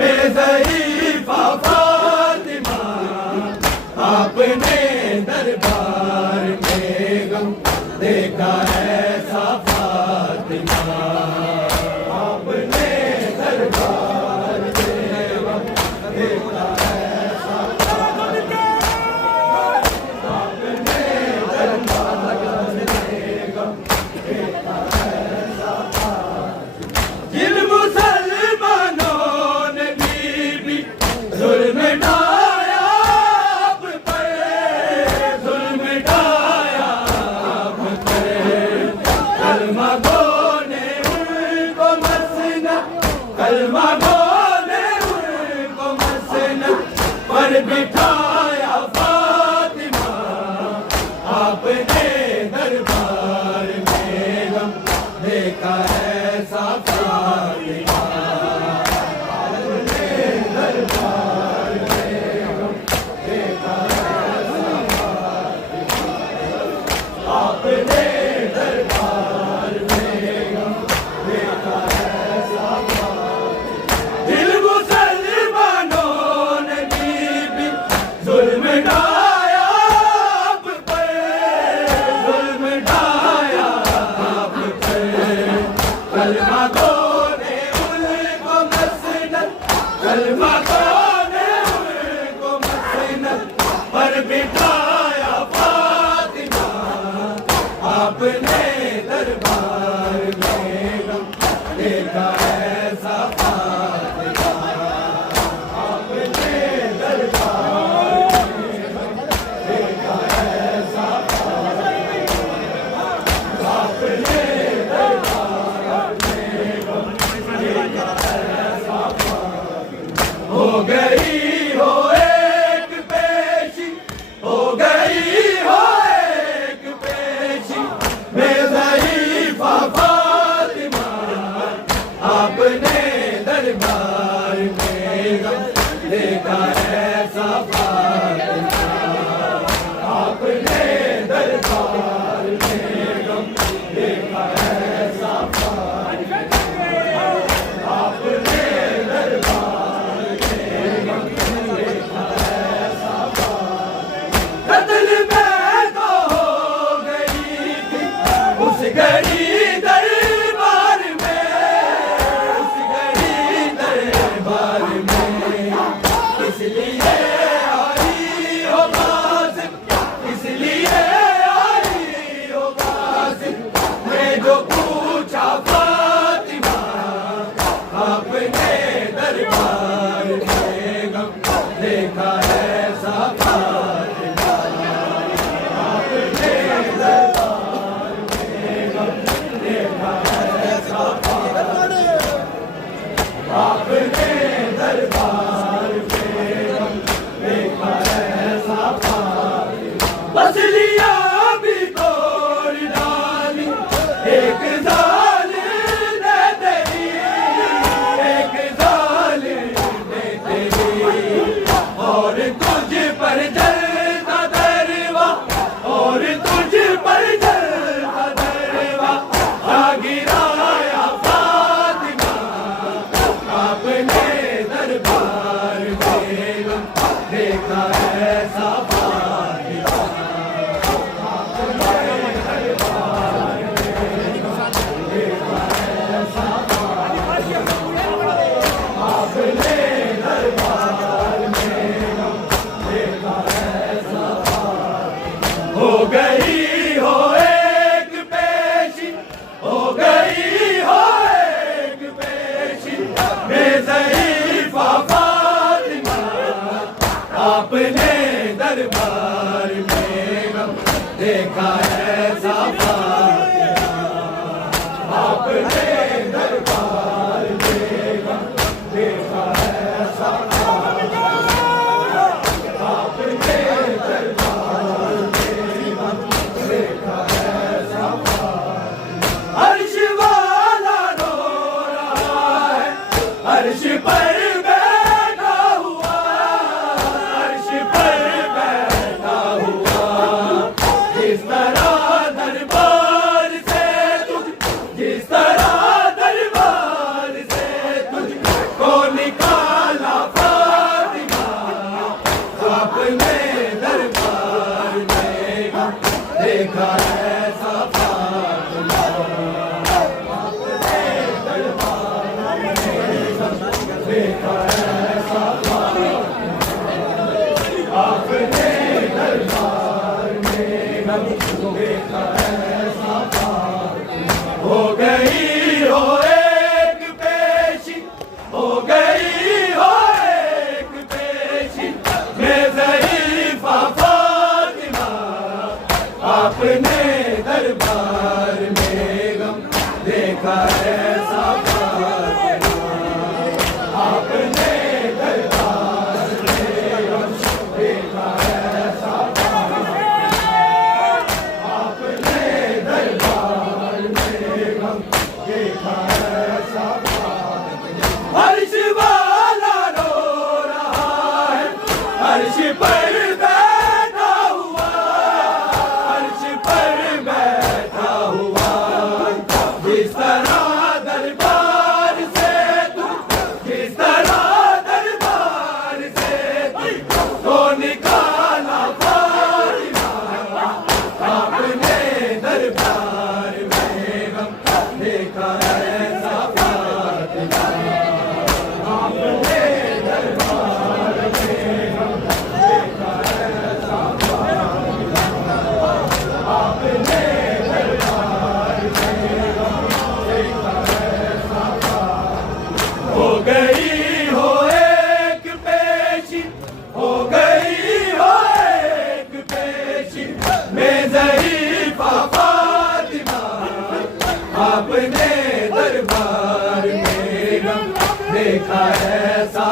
में ज़ईफ़ा फ़ातिमा, आपने दरबार में गम देखा ऐसा फ़ातिमा, आपने दरबार में गम देखा ऐसा फ़ातिमा, आपने दरबार में गम देखा ऐसा फ़ातिमा। जिन मुसलमानों ने भी जुल्म ढाया आप पर, जुल्म ढाया आप पर, कलमा गो ने उनको मसना, कलमा गो ने उनको मसना पर बिठाया फातिमा, आपने दरबार में गम देखा ऐसा फातिमा, आपने दरबार में गम देखा ऐसा फातिमा, आपने दरबार में गम देखा ऐसा फातिमा। दिल मुसलमानों ने भी जुल्म ढाया आप पर, जुल्म ढाया आप पर, कलमा गो ने उनको मसनत, कलमा गो ने उनको मसनत पर बिठाया फातिमा, आपने दरबार में गम देखा ऐसा फातिमा, आपने दरबार में गम देखा ऐसा फातिमा, आपने दरबार में गम देखा ऐसा फातिमा। हो गई हो एक पेशी, हो गई हो एक पेशी में ज़ईफ़ा फ़ातिमा, आपने दरबार में गम देखा ऐसा फातिमा, आपने दरबार में गम देखा ऐसा फातिमा, आपने दरबार में गम देखा ऐसा फातिमा। कत्ल में तो हो गई थी उस घड़ी दरबार में, उस घड़ी दरबार में, इसलिए आई हो बाज़िम, इसलिए आई हो बाज़िम, मैं जो पूछा फातिमा, आपने दरबार में गम देखा ऐसा फातिमा, आपने दरबार में गम देखा ऐसा फातिमा, आपने दरबार में गम देखा ऐसा फातिमा। बसलियाँ भी तोड़ डाली एक ज़ालिम ने तेरी, एक ज़ालिम ने तेरी, और तुझ पर जलता दरवा, और तुझ पर जलता दरवा आ गिराया फातिमा, आपने दरबार में गम देखा ऐसा फातिमा, आपने दरबार में गम देखा ऐसा फातिमा, आपने दरबार में गम देखा ऐसा फातिमा। हो गई हो एक पेशी, हो गई हो एक पेशी में ज़ईफ़ा फ़ातिमा, आपने दरबार में गम देखा ऐसा फातिमा, आपने दरबार में गम देखा ऐसा फातिमा, आपने दरबार में गम देखा ऐसा फातिमा। अर्श वाला रो रहा है, अर्श पर बैठा हुआ, अर्श पर बैठा हुआ, जिस तरह दरबार से तुझ, जिस तरह दरबार से तुझको निकाल देखा ऐसा आपने दरबार में देखा ऐसा हो गई हो एक पेशी हो गई हो एक पेशी मैं ज़रीफ़ा फातिमा आपने दरबार में गम देखा ऐसा फातिमा आपने दरबार में गम देखा ऐसा आपने दरबार में गम देखा ऐसा अर्श वाला रो रहा है अर्श पर बैठा हुआ अर्श पर बैठा हुआ जिस तरह दरबार से तू जिस तरह दरबार से तू तो निकाला फातिमा आपने दरबार में गम देखा ऐसा फातिमा आपने दरबार में गम देखा ऐसा फातिमा आपने दरबार में गम देखा ऐसा हो गई हो एक पेशी हो गई हो एक पेशी मैं ज़रीफ़ा फातिमा आपने दरबार में गम देखा ऐसा